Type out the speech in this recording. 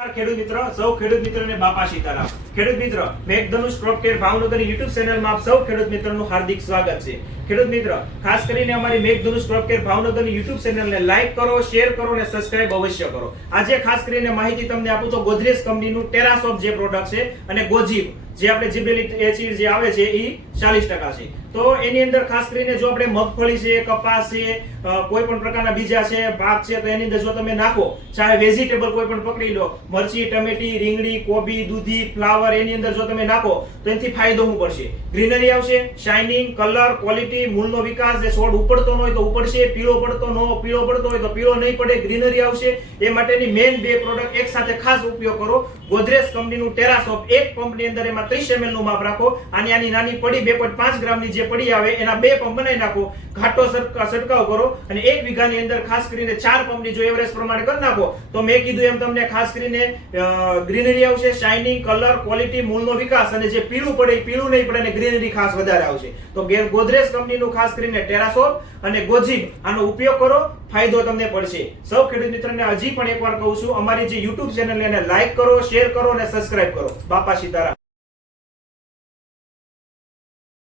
ખેડૂત મિત્ર, સૌ ખેડૂત મિત્રોને બાપા સીતારામ। ખેડૂત મિત્ર, મેઘધનુષ ક્રોપ કેર ભાવનગરની યુટ્યુબ ચેનલમાં આપ સૌ ખેડૂત મિત્રોનું હાર્દિક સ્વાગત છે। ખેડૂત મિત્ર, ખાસ કરીને અમારી મેઘધનુષ ક્રોપ કેર ભાવનગરની યુટ્યુબ ચેનલને લાઈક કરો, શેર કરો અને સબસ્ક્રાઇબ અવશ્ય કરો। આજે ખાસ કરીને માહિતી તમને આપું તો ગોદરેજ કંપનીનું ટેરાસોફ જે પ્રોડક્ટ છે અને ગોજીબ જે આપણે જીબેલિક એસિડ જે આવે છે એ 40% છે। તો એની અંદર ખાસ કરીને જો આપણે મગફળી છે, કપાસ છે, કોઈ પણ પ્રકારના બીજા છે, ભાત છે, તો એની અંદર જો તમે નાખો, ચાહે વેજીટેબલ કોઈ પણ પકડી લો, મરચી, ટમેટી, રીંગણી, કોબી, દૂધી, ફ્લાવર, એની અંદર જો તમે નાખો તો એનાથી ફાયદો શું પડશે? ગ્રીનરી આવશે, શાઇનિંગ, કલર, ક્વોલિટી, મૂળનો વિકાસ, જે છોડ ઉપડતો ન હોય તો ઉપડશે, પીળો પડતો હોય તો પીળો નહીં પડે, ગ્રીનરી આવશે। એ માટેની મેઇન બે પ્રોડક્ટ એક સાથે ખાસ ઉપયોગ કરો। ગોદરેજ કંપનીનું ટેરાસોફ એક પંપની અંદર એમાં 30 ml નું માપ રાખો, આની નાની પડી 2.5 ગ્રામની જે પડી આવે એના 2 પંપ બનાવી નાખો, ઘાટો છંટકાવ કરો અને 1 વીઘાની અંદર ખાસ કરીને 4 પંપની જો એવરેજ પ્રમાણે કરી નાખો તો મેં કીધું એમ તમને ખાસ કરીને ગ્રીનરી આવશે, શાઇનિંગ, કલર, ક્વોલિટી, મૂળનો વિકાસ અને જે પીળું પડે એ પીળું નહીં પડે અને ગ્રીનરી ખાસ વધારે આવશે। તો ગોદરેજ કંપનીનું ખાસ કરીને ટેરાસોફ અને ગોજીબ આનો ઉપયોગ કરો, ફાયદો તમને પડશે। સૌ ખેડૂત મિત્રોને હજી પણ એકવાર કહું છું, અમારી જે યુટ્યુબ ચેનલ એને લાઈક કરો, શેર કરો અને સબસ્ક્રાઇબ કરો। બાપા સીતારામ।